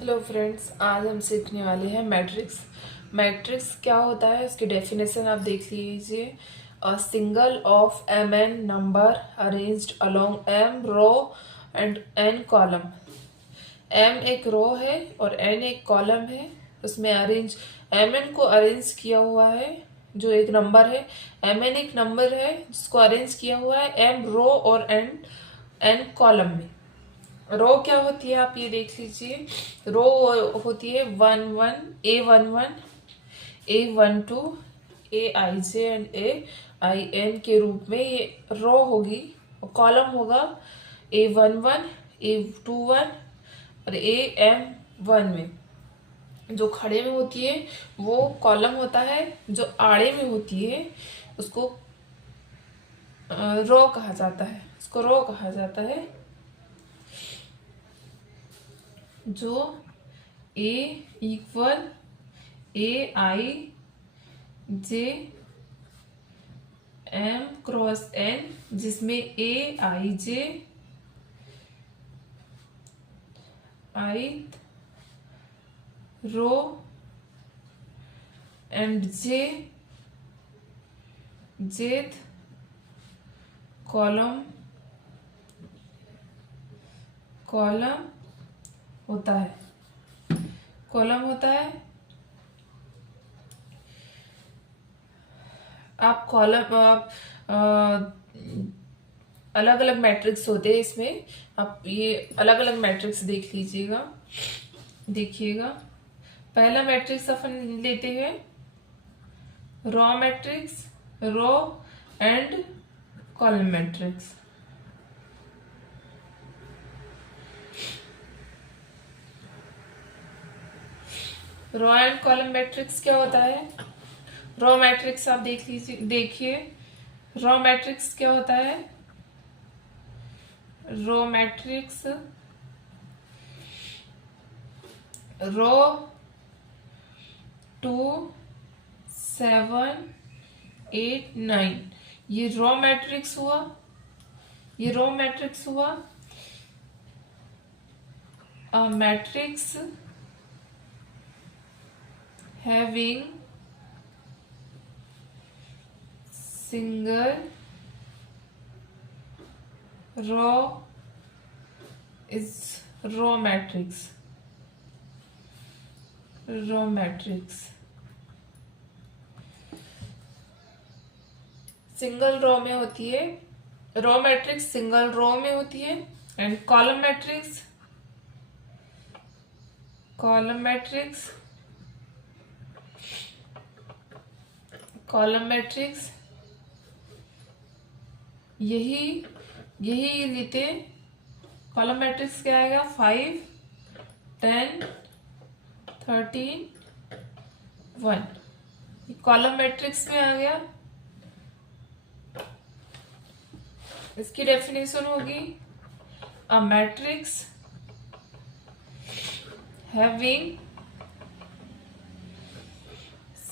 Hello friends, आज हम सीखने वाले हैं मैट्रिक्स। मैट्रिक्स क्या होता है, इसकी डेफिनेशन आप देख लीजिए। A single of M N number arranged along M row and N column. M एक रो है और एन एक कॉलम है। उसमें अरेंज एम एन को अरेंज किया हुआ है, जो एक नंबर है। एम एन एक नंबर है जिसको अरेंज किया हुआ है एम रो और एन एन कॉलम में। रो क्या होती है आप ये देख लीजिए। रो होती है 1 1 A 1 1 A 1 2 AIJ and AIN के रूप में ये रो होगी। और कॉलम होगा A 1 1 A 2 1 और AM 1 में। जो खड़े में होती है वो कॉलम होता है, जो आड़े में होती है उसको रो कहा जाता है। उसको रो कहा जाता है। जो A इक्वल AIJ M×N, जिसमें AIJ ith row and jth column होता है। कॉलम होता है। आप कॉलम अलग अलग मैट्रिक्स होते हैं इसमें। आप ये अलग अलग मैट्रिक्स देख लीजिएगा, देखिएगा। पहला मैट्रिक्स अपन लेते हैं row matrix, row and column matrix. Row and column matrix क्या होता है? रो मैट्रिक्स आप देख लीजिए, देखिए। रो मैट्रिक्स क्या होता है? रो मैट्रिक्स रो 2 7 8 9, ये रो मैट्रिक्स हुआ। ये रो मैट्रिक्स हुआ। A matrix having single row is row matrix। Row matrix single row में होती है। रो मैट्रिक्स सिंगल रो में होती है। And column matrix column matrix यही लेते। कॉलम मैट्रिक्स क्या आएगा? 5 10 13 1। कॉलम मैट्रिक्स में आ गया। इसकी डेफिनेशन होगी a matrix having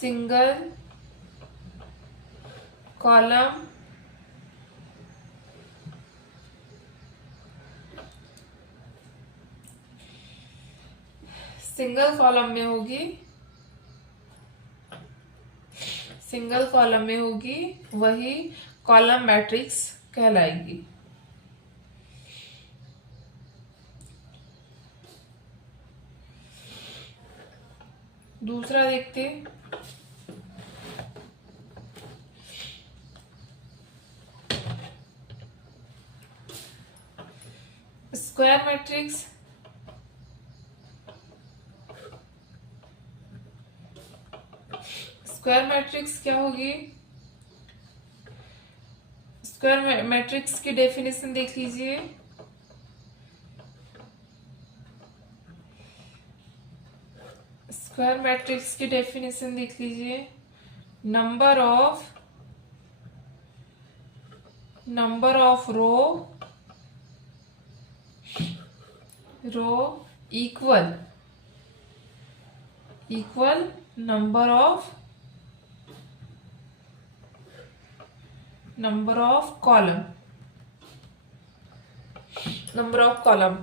single column single column में होगी वही कॉलम मैट्रिक्स कहलाएगी। दूसरा देखते हैं। स्क्वायर मैट्रिक्स स्क्वायर मैट्रिक्स क्या होगी? स्क्वायर मैट्रिक्स की डेफिनेशन देख लीजिए। स्क्वायर मैट्रिक्स की डेफिनेशन देख लीजिए। Number of row equal number of column. Number of column,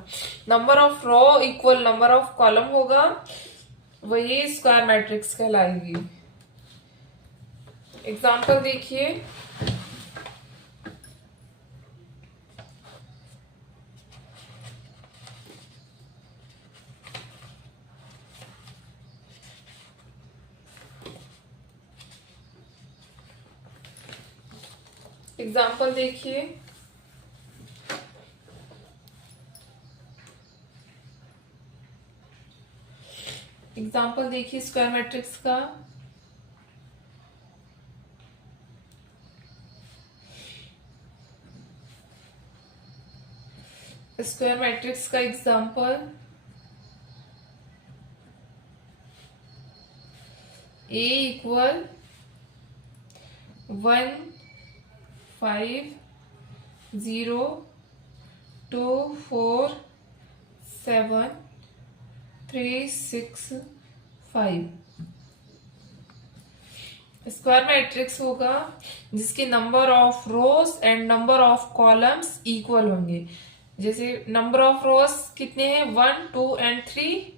number of row equal number of column होगा, वही स्क्वायर मैट्रिक्स कहलाएगी। एग्जाम्पल देखिए, एग्जाम्पल देखिए, एग्जाम्पल देखिए स्क्वायर मैट्रिक्स का। स्क्वायर मैट्रिक्स का example A equal 1 5 0 2 4 7 3 6 5 square matrix होगा जिसके number of rows and number of columns equal होंगे। जैसे नंबर ऑफ रोज कितने हैं 1 2 and 3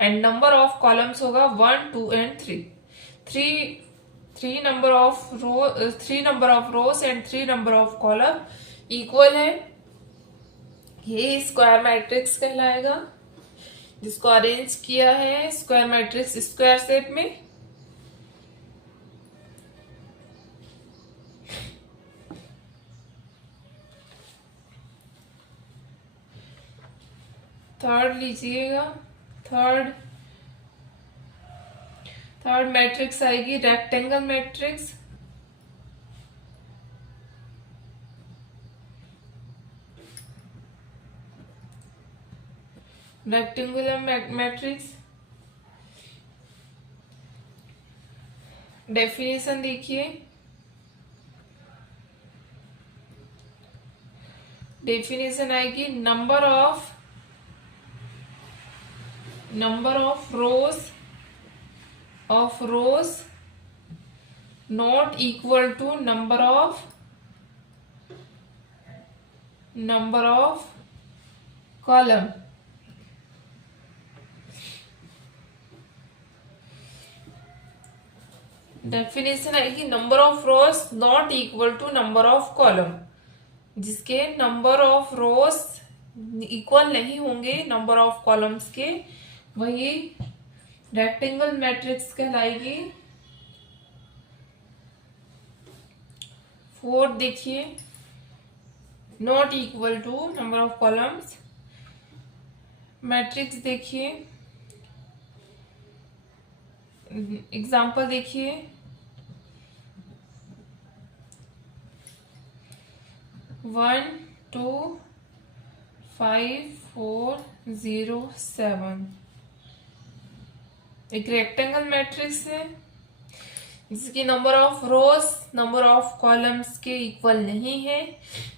and number of columns होगा 1 2 and 3। Three number of rows and 3 number of column equal है, ये square matrix कहलाएगा, जिसको अरेंज किया है स्क्वायर मैट्रिक्स स्क्वायर शेप में। थर्ड लीजिएगा, थर्ड मैट्रिक्स आएगी rectangle matrix. Rectangular matrix definition देखिए, डेफिनेशन आएगी number of rows not equal to number of column. Definition आएगी number of rows not equal to number of column, जिसके number of rows equal नहीं होंगे number of columns के, वही rectangle matrix कहलाएगी। Fourth देखिए, not equal to number of columns matrix देखिए, example देखिए, 1 2 5 4 0 7 एक रेक्टेंगल मैट्रिक्स है जिसकी number of rose number of columns के इक्वल नहीं है।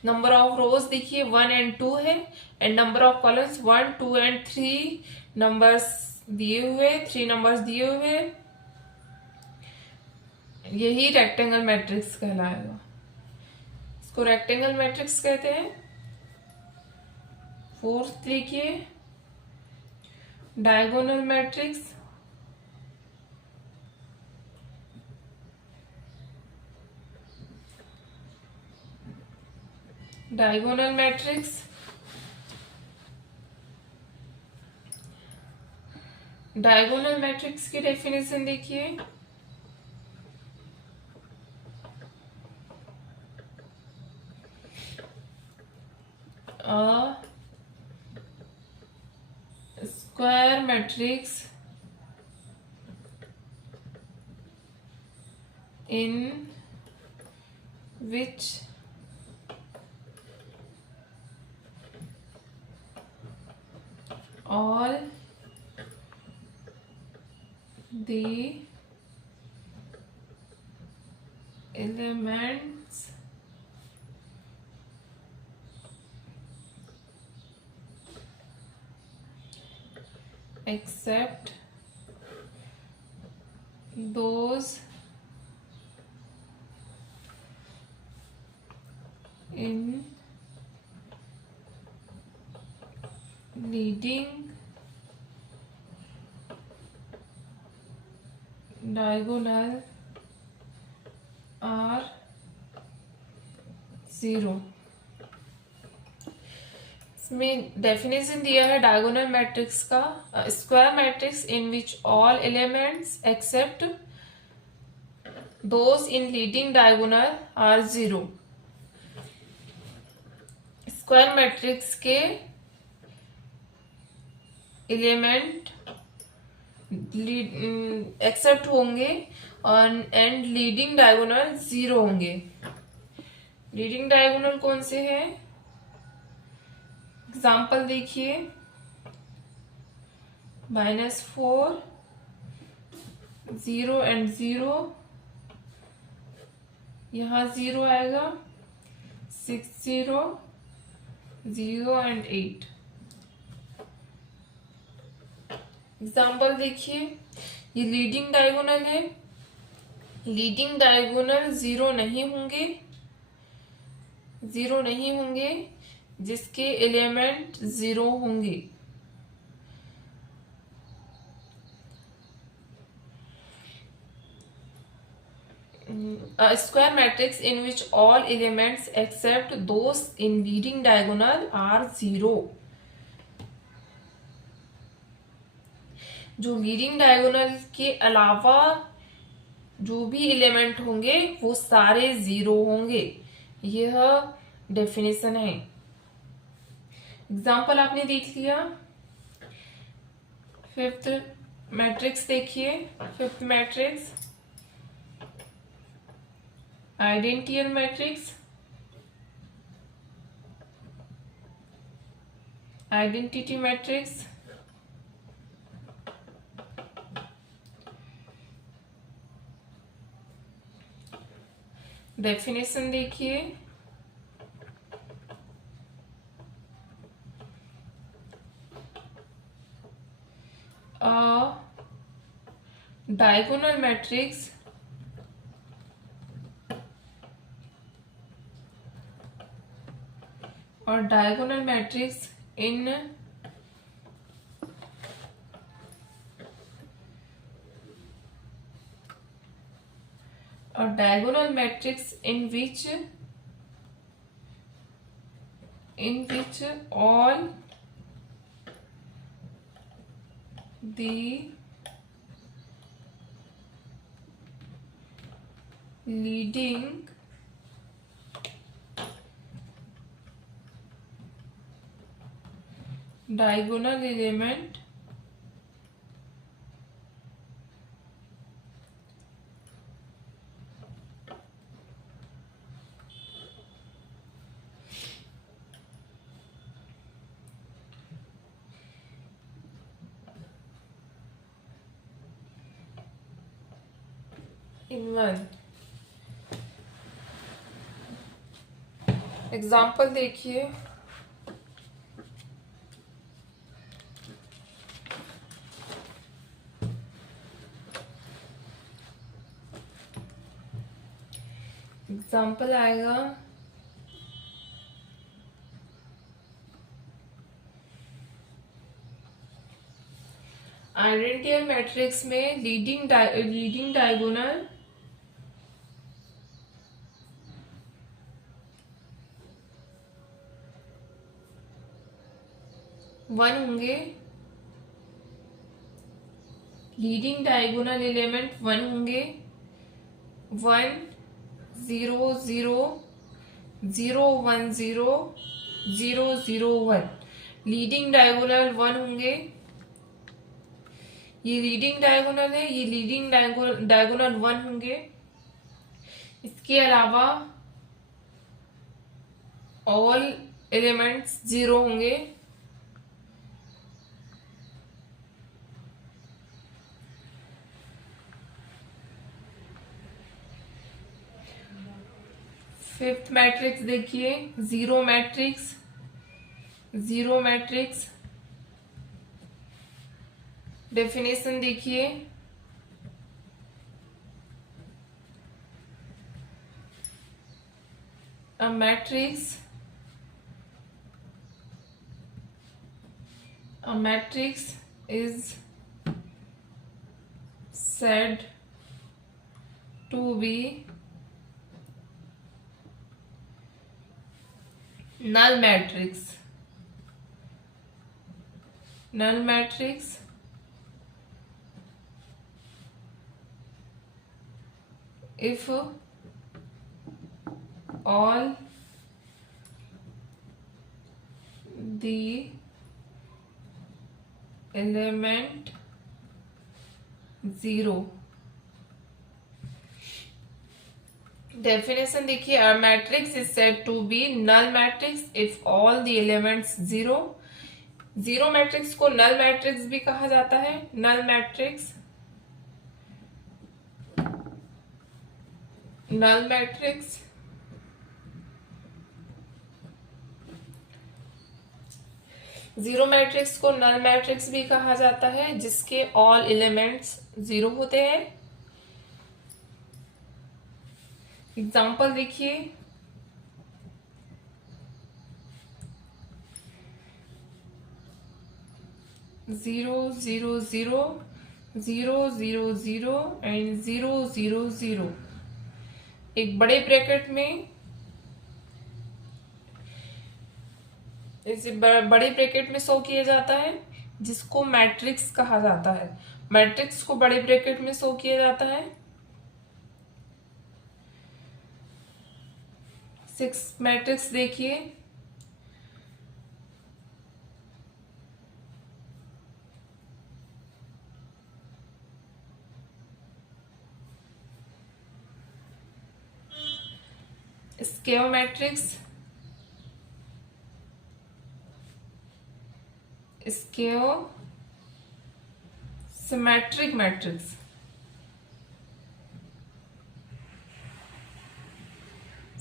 नंबर ऑफ रोज देखिए 1 एंड 2 है and number of columns 1 2 and 3 numbers दिए हुए, 3 नंबर्स दिए हुए, यही रेक्टेंगल मैट्रिक्स कहलाएगा, इसको रेक्टेंगल मैट्रिक्स कहते हैं। फोर्थ देखिए diagonal matrix, diagonal matrix diagonal matrix की डेफिनेशन देखिए, square matrix in which all the elements except those in leading diagonal are zero. इसमें डेफिनेशन दिया है डायगोनल मैट्रिक्स का, square matrix in which all elements except those in leading diagonal are zero. Square matrix के element except होंगे और and leading diagonal zero होंगे। Leading diagonal कौन से हैं? एग्जाम्पल देखिए, -4, 0 एंड 0, यहाँ 0 आएगा, 6, 0, 0 एंड 8। एग्जाम्पल देखिए, ये लीडिंग डायगोनल है, लीडिंग डायगोनल जीरो नहीं होंगे जिसके एलिमेंट जीरो होंगे। Square matrix in which all elements except those in leading diagonal are zero. जो लीडिंग डायगोनल के अलावा जो भी एलिमेंट होंगे वो सारे जीरो होंगे। यह डेफिनेशन है। एग्जाम्पल आपने देख लिया। फिफ्थ मैट्रिक्स देखिए, fifth matrix identical matrix, identity matrix, definition देखिए, डायगोनल मैट्रिक्स और diagonal matrix in diagonal matrix in which all the leading diagonal element in one। Example देखिए, एग्जाम्पल आएगा आइडेंटियल मैट्रिक्स में लीडिंग डायगोनल वन होंगे, leading diagonal element one होंगे, 1 0 0 0 1 0 0 0 1। Leading diagonal one होंगे, ये leading diagonal है, ये लीडिंग डायगोनल वन होंगे। इसके अलावा ऑल एलिमेंट्स जीरो होंगे। फिफ्थ मैट्रिक्स देखिए, zero matrix, zero matrix definition देखिए, a matrix A matrix is said to be null matrix. Null matrix if all the element zero. Definition देखिए, a matrix is said to be null matrix if all the elements zero. Zero matrix को null matrix भी कहा जाता है. Null matrix, null matrix zero matrix को null matrix भी कहा जाता है जिसके ऑल एलिमेंट्स जीरो होते हैं. एग्जाम्पल देखिए, zero zero zero, zero zero zero and zero zero zero. एक बड़े ब्रैकेट में, इसे बड़े ब्रैकेट में शो किया जाता है जिसको मैट्रिक्स कहा जाता है. मैट्रिक्स को बड़े ब्रैकेट में शो किया जाता है. 6 मैट्रिक्स देखिए, square matrix, square symmetric matrix,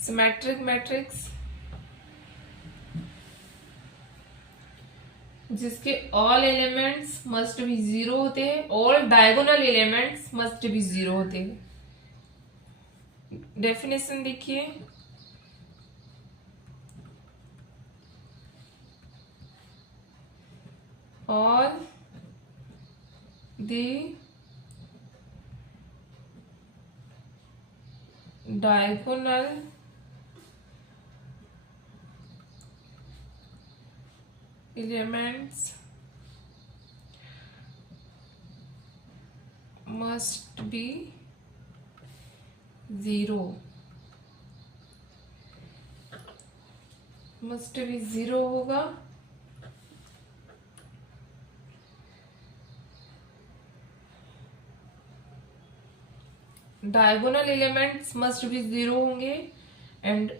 symmetric matrix जिसके all elements must be zero होते हैं, all diagonal elements must be zero होते हैं. डेफिनेशन देखिए, all the diagonal elements must be zero. must be zero होगा. Diagonal elements must be zero होंगे and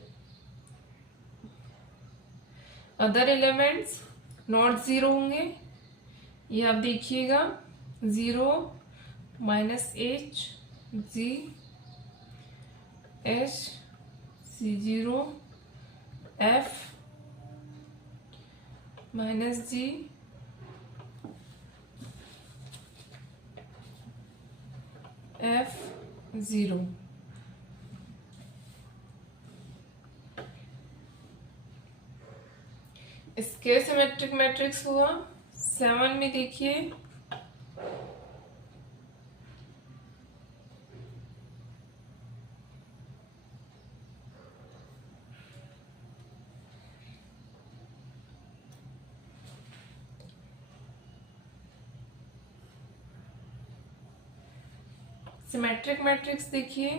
other elements not zero होंगे. ये आप देखिएगा, zero minus H G H C zero F minus G F zero. Square symmetric matrix हुआ. 7 में देखिए, symmetric matrix देखिए,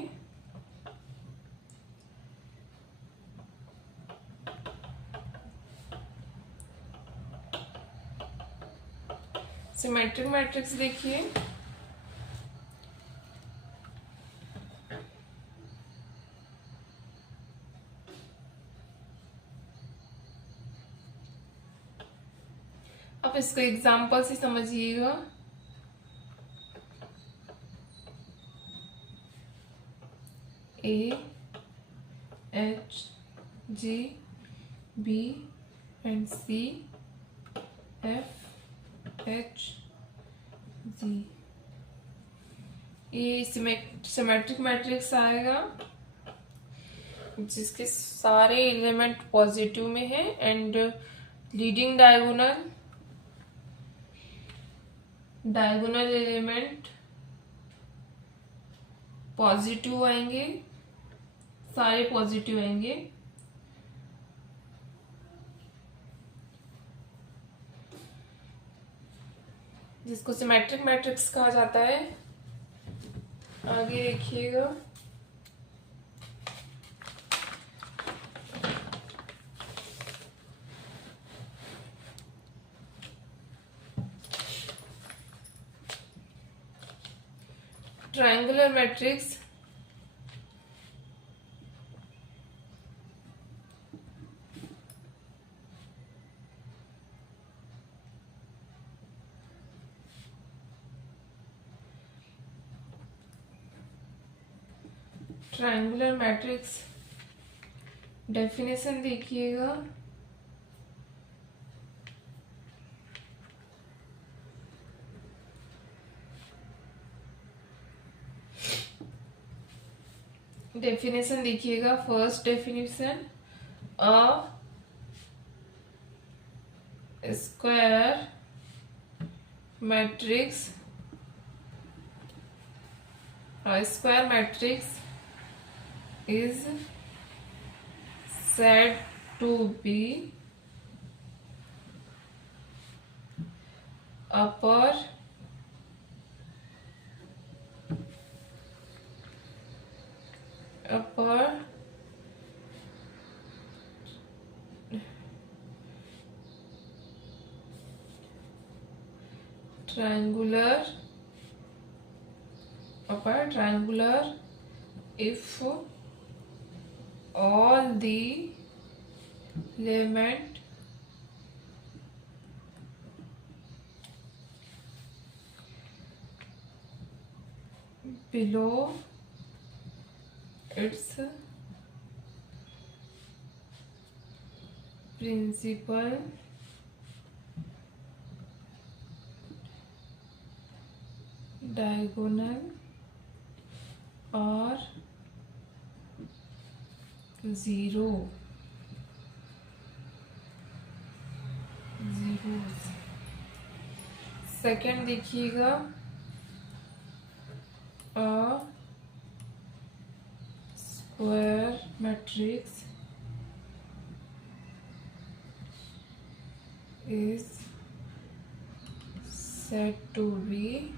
सिमेट्रिक मैट्रिक्स देखिए, आप इसको एग्जांपल से समझिएगा. A H G B and C F H G. ये सिमेट्रिक मैट्रिक्स आएगा जिसके सारे एलिमेंट पॉजिटिव में है and leading diagonal diagonal element positive आएंगे, सारे पॉजिटिव आएंगे। जिसको सिमेट्रिक मैट्रिक्स कहा जाता है। आगे देखिएगा, triangular matrix triangular matrix definition देखिएगा। डेफिनेशन देखिएगा, first definition, a square matrix, square matrix is said to be upper triangular if all the element below its principal diagonal are zero zeros। Second देखिएगा, a square matrix is said to be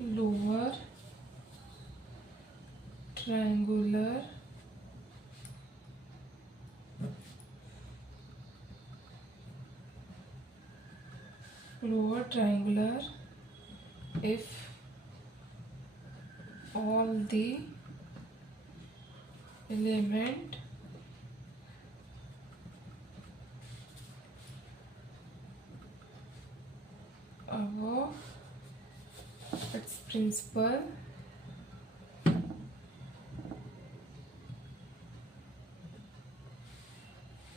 lower triangular if all the element above its principal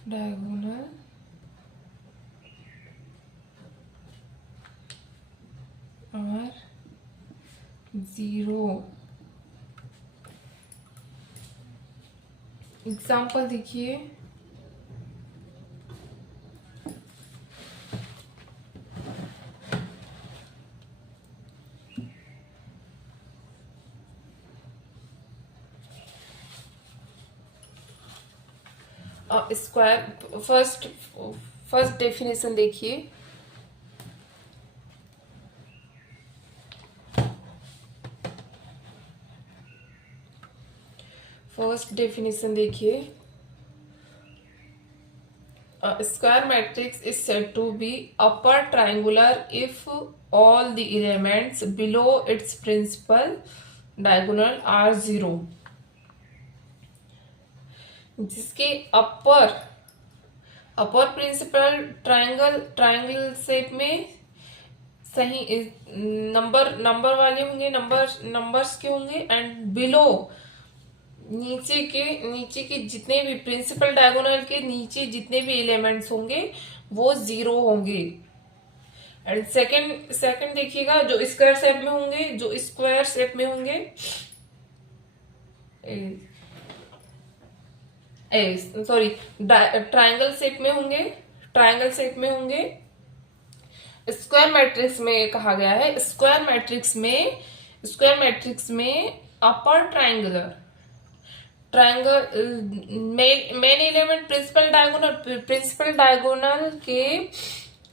diagonal are zero। Example देखिए, square first definition देखिए, first definition देखिए, square matrix is said to be upper triangular if all the elements below its principal diagonal are zero. जिसके upper principal triangle shape में सही number वाले होंगे, numbers के होंगे, एंड बिलो नीचे के जितने भी प्रिंसिपल डायगोनल के नीचे जितने भी एलिमेंट्स होंगे वो जीरो होंगे। एंड सेकंड देखिएगा, जो स्क्वायर शेप में होंगे सॉरी, ट्रायंगल शेप में होंगे, ट्रायंगल शेप में होंगे। स्क्वायर मैट्रिक्स में कहा गया है, स्क्वायर मैट्रिक्स में upper triangular main element principal diagonal के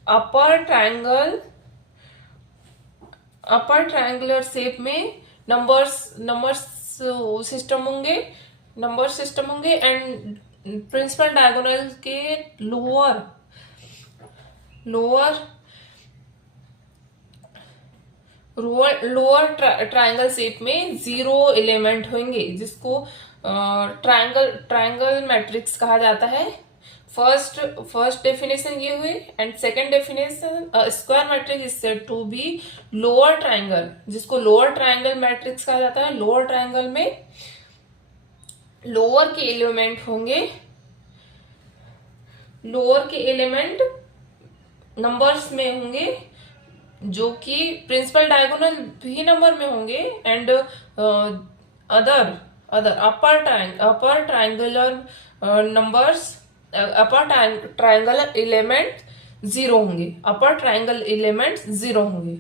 अपर ट्रायंगुलर शेप में नंबर्स सिस्टम होंगे, एंड प्रिंसिपल डायगोनल के लोअर ट्रायंगल शेप में 0 एलिमेंट होंगे, जिसको ट्रायंगल मैट्रिक्स कहा जाता है। फर्स्ट डेफिनेशन ये हुई, and second definition, square matrix is said to be lower triangle, जिसको लोअर ट्रायंगल मैट्रिक्स कहा जाता है। लोअर ट्रायंगल में लोअर के एलिमेंट नंबर्स में होंगे, जो कि प्रिंसिपल डायगोनल भी नंबर में होंगे, and other upper triangular numbers, upper triangular element 0 होंगे, अपर ट्रायंगल एलिमेंट 0 होंगे।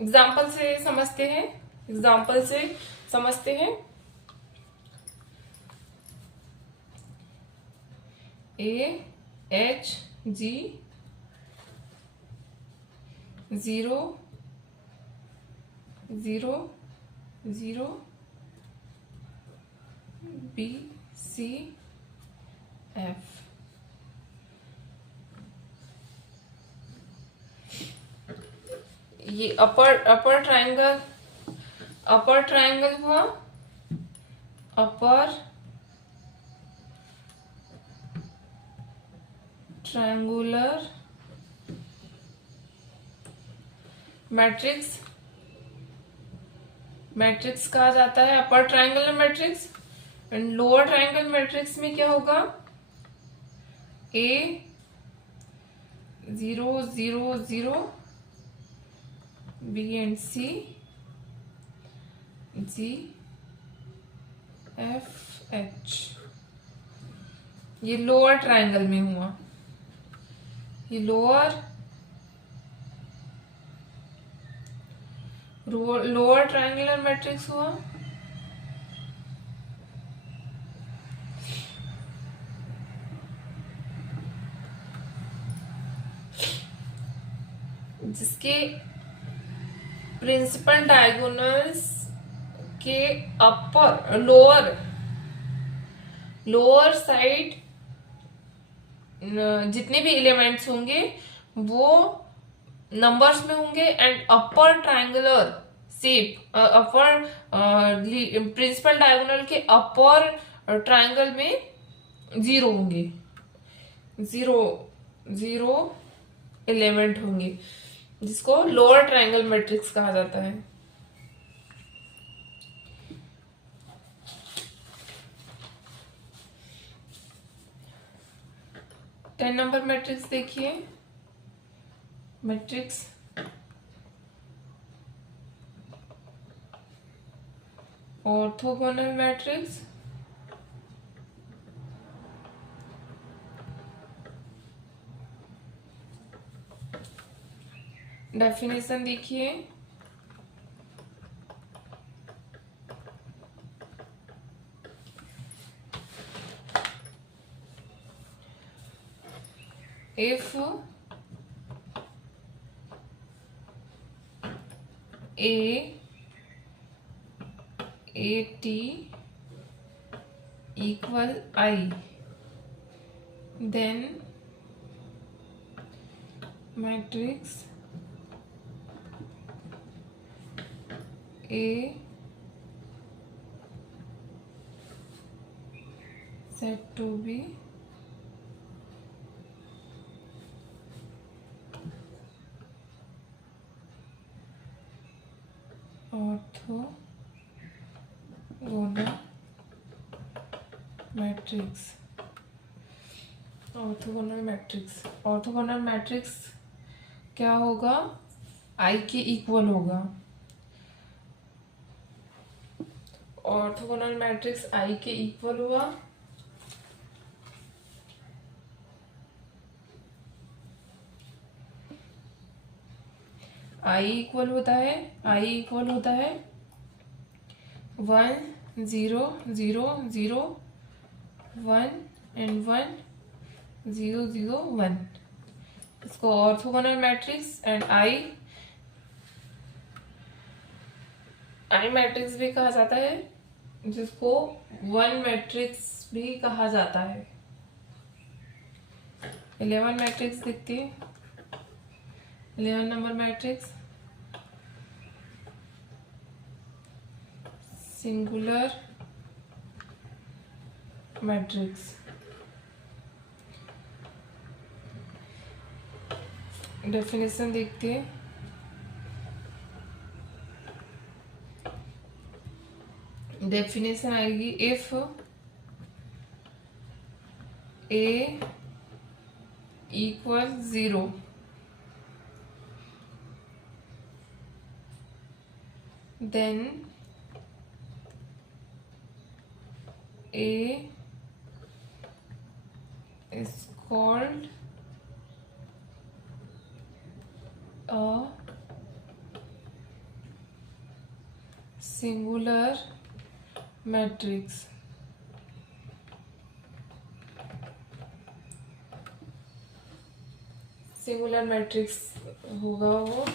एग्जाम्पल से समझते हैं। AHG 0 0 0 BCF। ये अपर ट्रायंगल हुआ, अपर ट्रायंगुलर मैट्रिक्स कहा जाता है, upper triangular matrix. And lower triangle matrix में क्या होगा, A 0 0 0 B and C G F H। ये लोअर ट्रायंगल में हुआ, ये लोअर ट्रायंगुलर मैट्रिक्स हुआ। जिसके प्रिंसिपल डायगोनल्स के लोअर साइड जितने भी एलिमेंट्स होंगे वो नंबर्स में होंगे, and upper triangular shape, upper principal diagonal के अपर ट्रायंगल में 0 होंगे, 0 एलिमेंट होंगे, जिसको लोअर ट्रायंगल मैट्रिक्स कहा जाता है। टेन नंबर मैट्रिक्स देखिए, मैट्रिक्स ऑर्थोगोनल मैट्रिक्स, डेफिनेशन देखिए, if AT equal I, then matrix A said to be orthogonal matrix क्या होगा, आई के इक्वल होगा। ऑर्थोगोनल मैट्रिक्स आई के इक्वल हुआ, आई इक्वल होता है 1 0 0 0 1 एंड 1 0 0 1। इसको orthogonal matrix and I matrix भी कहा जाता है, जिसको वन मैट्रिक्स भी कहा जाता है। 11 मैट्रिक्स दिखती है, 11 number matrix singular matrix. Definition देखते हैं। डेफिनेशन आएगी if A equal 0 then A is called a singular matrix। Singular matrix होगा वो।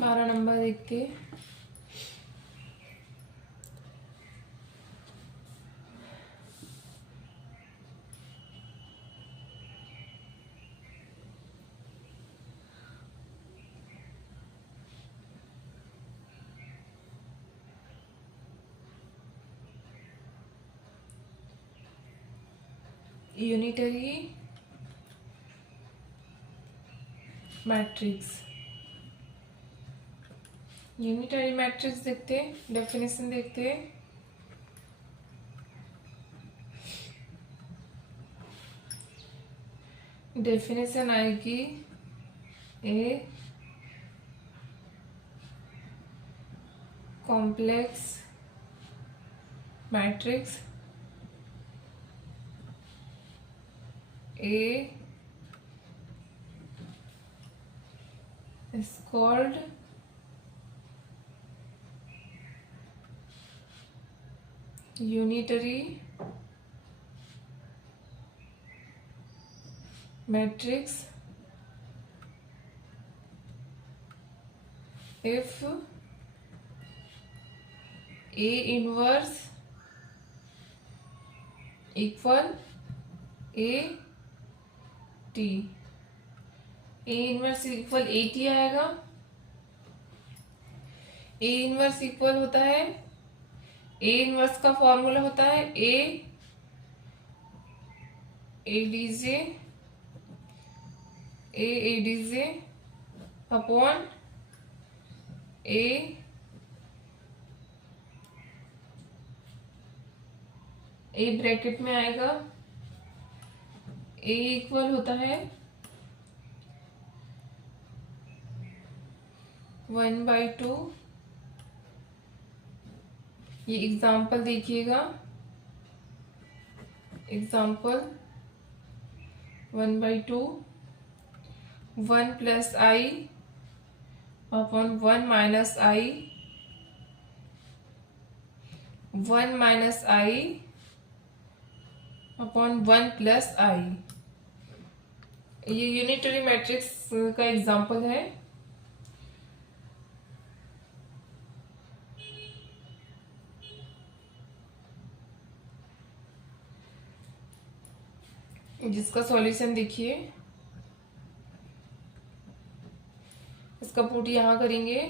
बारह नंबर देखते हैं। Unitary matrix. यूनिटरी मैट्रिक्स देखते हैं, डेफिनेशन देखते हैं। डेफिनेशन आएगी a complex matrix A is called unitary matrix if A inverse equal A T। A inverse equal AT आएगा। A इनवर्स इक्वल होता है, A इनवर्स का फॉर्मूला होता है ADJ अपॉन A ब्रैकेट में आएगा। A इक्वल होता है 1/2। ये एग्जाम्पल देखिएगा, एग्जाम्पल 1/2 1 प्लस आई अपॉन 1 माइनस आई 1 माइनस आई अपॉन 1 प्लस आई। ये यूनिटरी मैट्रिक्स का एग्जाम्पल है। जिसका सॉल्यूशन देखिए, इसका पुट यहाँ करेंगे